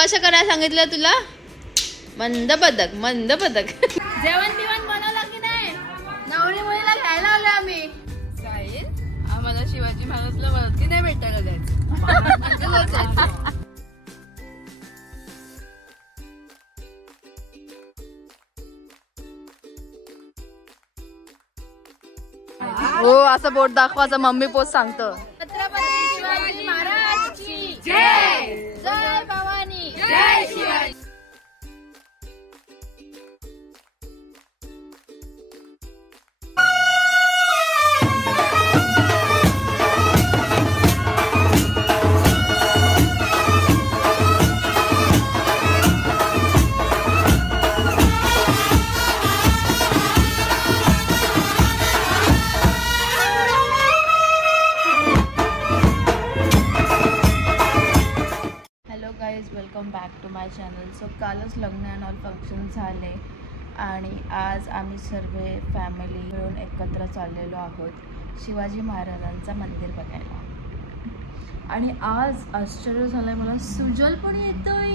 कसं करायला सांगितलं तुला? मंद बदक मंद बदक. जेवण बिवण बनवलं की नाही? नवरी मुलीला घ्यायला आलो आम्ही. साहिल आम्हाला शिवाजी महाराजला वरती नाही भेटायला जायचं. हो असं बोट दाखवायचं मम्मी पोस्ट सांगतो. छत्रपती शिवाजी महाराज की जय. जय भवानी. जय Shivaji. Welcome back to my channel. So कालच लग्न अँड ऑल फंक्शन झाले आणि आज आम्ही सर्व फॅमिली मिळून एकत्र चाललेलो आहोत शिवाजी महाराजांचं मंदिर बघायला. आणि आज आश्चर्य झालंय मला, सुजल पण येतोय.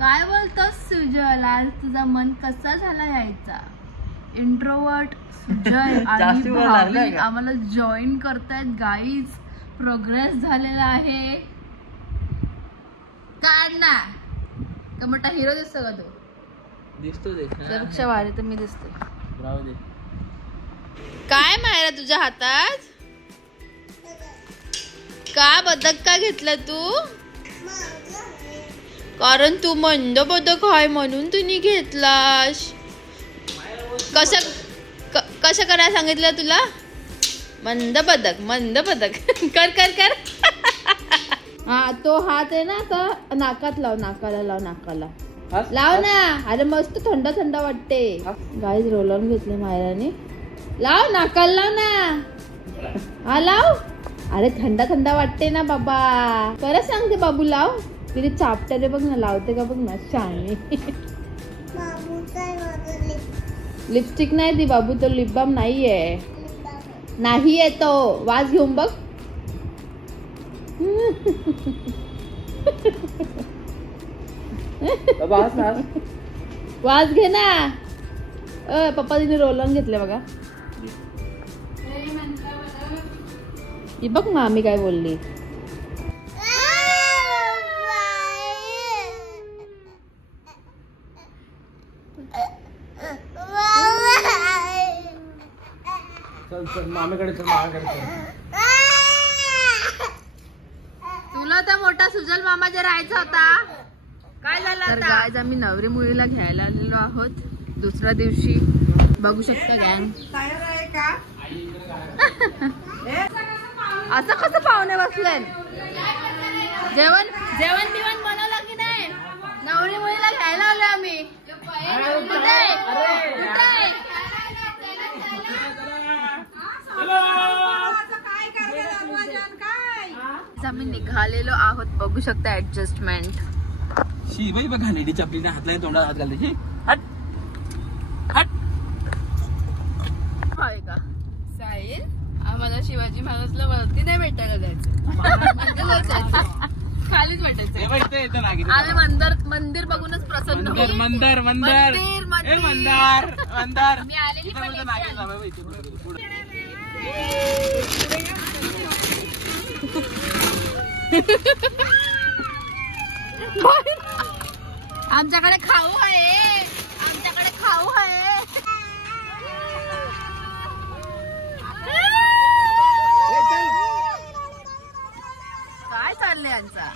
काय बोलतोस सुजल? आज तुझा मन कसा झाला यायचा? इंट्रोवर्ट सुजल आणि भाभी आम्हाला जॉईन करतायत गाईज. प्रोग्रेस झालेला आहे. काढ ना. का मोठा हिरो दिसतो का तो? दिसतो त्यापेक्षा भारी तर मी दिसते. काय मायरा तुझ्या हातात? का बदक का घेतलं तू? कारण तू मंद बदक आहे म्हणून तुम्ही घेतलास. कसं करायला सांगितलं तुला? मंद बदक मंद बदक. कर कर कर. हा तो हात आहे ना का नाकात लाव. नाकाला लाव. नाकाला लाव ना. अरे मस्त थंड थंड वाटते. गाईज रोल ऑन घेतले मायराने. लाव नाकाला लाव ना. हा लाव. अरे थंड थंड वाटते ना बाबा. परत सांगते बाबू लाव. तिथे चापटे रे बघ ना. लावते का बघ ना. शाणी. लिपस्टिक नाही ती बाबू. तो लिप बाम नाहीये. नाहीये तो. वाज घेऊन बघ. वाज घे ना. पप्पा तिने रोल ऑन घेतले बघा. ही बघ मामी काय बोलली. मामीकडे चल. मामाकडे तुला तर मोठा सुजल मामा जे राहायचा होता. काय झालं? तर आज आम्ही नवरी मुलीला घ्यायला आलेलो आहोत. दुसऱ्या दिवशी बघू शकता गँग. असं कसं पाहुणे बसले? जेवण जेवण बिवण बनवलं की नाही? नवरी मुलीला घ्यायला आलो आम्ही. आम्ही निघालेलो आहोत. बघू शकता ऍडजस्टमेंट. शी बाई बघा लेडी चपलीने हात लावून तोंडात हात घालते. हट हट. होय का साहिल? आम्हाला शिवाजी महाराजला वरती नाही भेटायला जायचं. खालीच भेटायचं. आम्ही मंदिर बघूनच प्रसन्न. मंदार मंदार मंदार मंदार. मी आलेली आमच्याकडे खाऊ आहे. आमच्याकडे खाऊ आहे. काय चाललंय यांचा?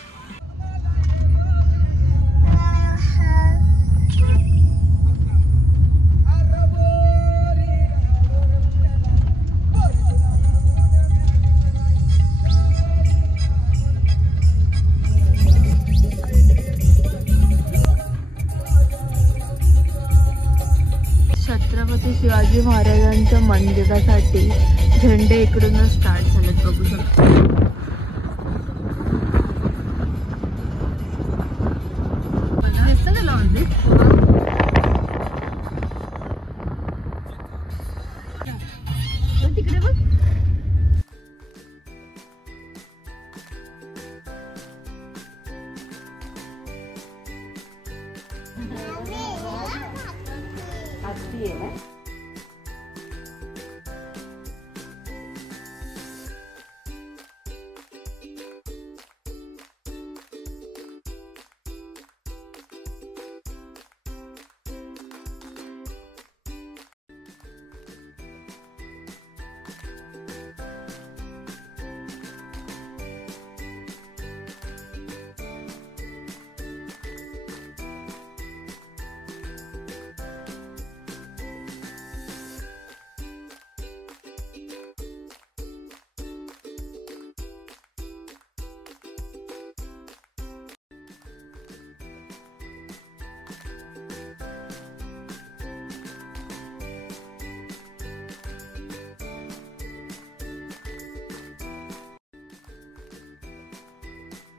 छत्रपती शिवाजी महाराजांच्या मंदिरासाठी झेंडे इकडूनच स्टार्ट झालेत. बघू शकता. तिकडे बघ. हत्ती आहे ना.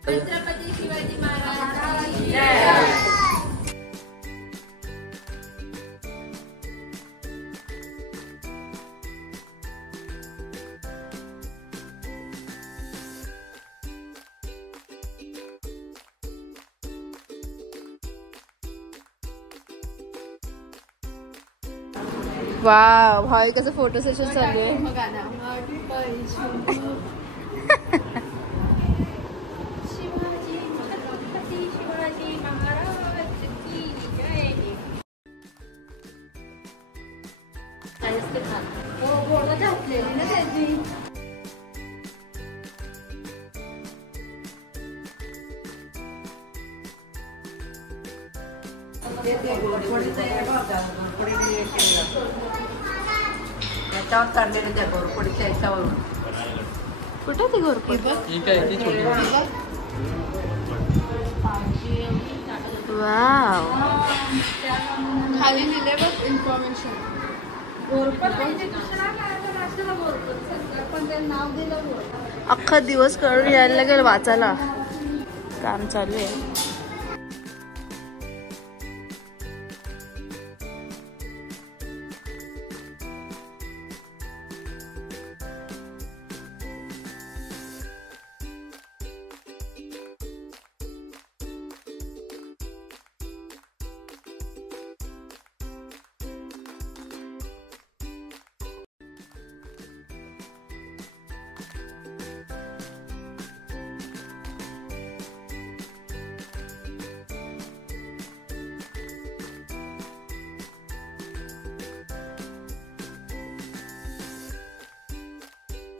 छत्रपती शिवाजी महाराज की जय. वाव, भाई कसं फोटो सेशन चालू आहे. त्याच्यावर काढलेले त्या घोरपडीच्या याच्यावरून. कुठे ती घोरपड? वाव, खाली लिहिले बघ इन्फॉर्मेशन. अख्खा दिवस करून यायला लागेल वाचायला. काम चालू आहे.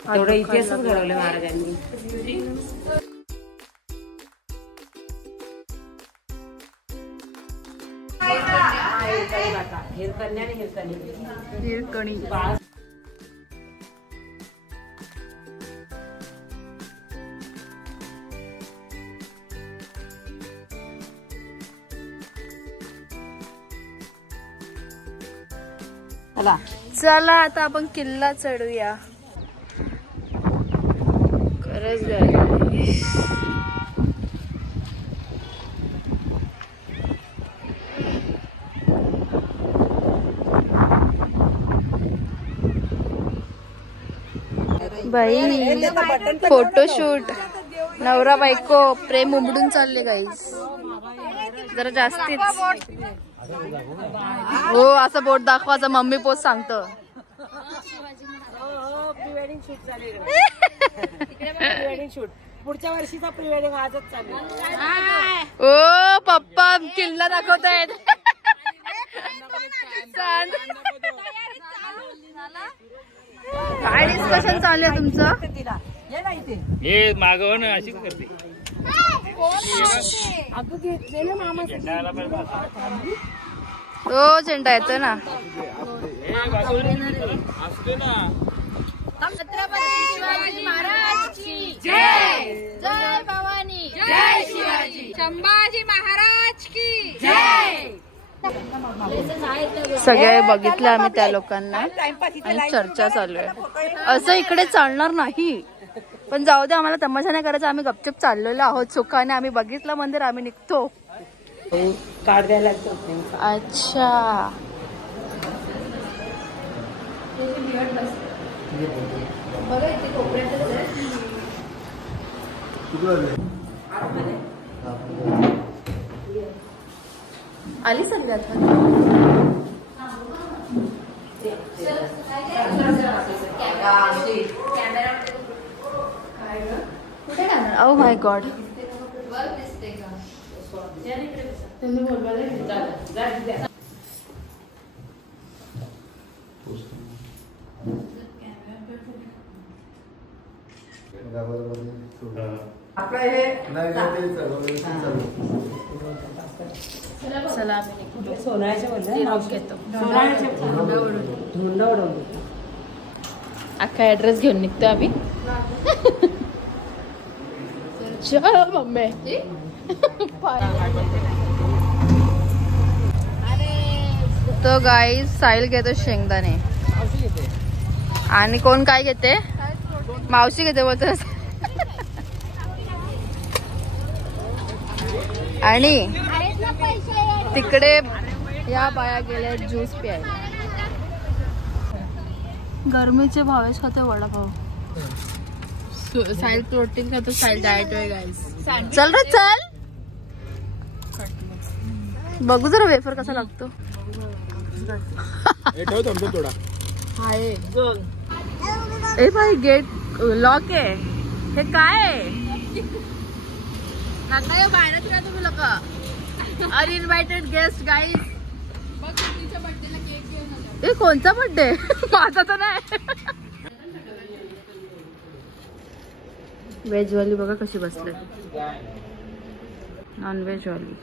तेवढं इतिहासच घडवलं महाराजांनी. हिरकणी. चला आता आपण किल्ला चढूया. खरंच गाईस, बाई फोटोशूट. नवरा बायको प्रेम उमडून चालले गाईस. जरा जास्तीच हो. असं बोट दाखवायचं. मम्मी पोस्ट सांगतो. प्री वेडिंग शूट झाले. प्री वेडिंग शूट पुढच्या वर्षीचा प्री वेडिंग आजच चालू. ओ पप्पा किल्ला दाखवतायत. काय डिस्कशन चालू आहे तुमचं? हे मागव ना अशी करते. तो झेंडा येतो ना. छत्रपती शिवाजी महाराज की जय. जय भवानी. जय शिवाजी. संभाजी महाराज की जय. सगळे बघितलं आम्ही त्या लोकांना आणि चर्चा चालू आहे. असं इकडे चालणार नाही, पण जाऊ दे, आम्हाला तमाशा नाही करायचा. आम्ही गपचूप चाललेलो आहोत सुखाने. आम्ही बघितलं मंदिर, आम्ही निघतो. कार्ड द्यायला. अच्छा, बघा इथे कोपऱ्यातच आहे. आली सर्वात कुठे जाणार? Oh my God. चला आम्ही सोनाळ्याच्या घेतो. धोंडा उडवून अख्खा ऍड्रेस घेऊन निघतो आम्ही. चल मम्मी. तो गाईज साहिल घेतो शेंगदाणे आणि कोण काय घेते? मावशी घेते बोलतो. आणि तिकडे या बाया गेल्या ज्यूस प्यायला. गरमीचे भावेश खाते वडापाव. साहिल प्रोटीन खातो. साहिल डाएट आहे गाईज. चल रे चल. बघू जरा वेफर कसा लागतो. ए भाई गेट लॉक आहे. हे काय आहे? तुम्ही लोक अनइन्व्हायटेड गेस्ट गाईज. ए कोणता बर्थडे? माझा तर नाही. व्हेज वाली बघा कशी बसले. नॉन व्हेज वाली.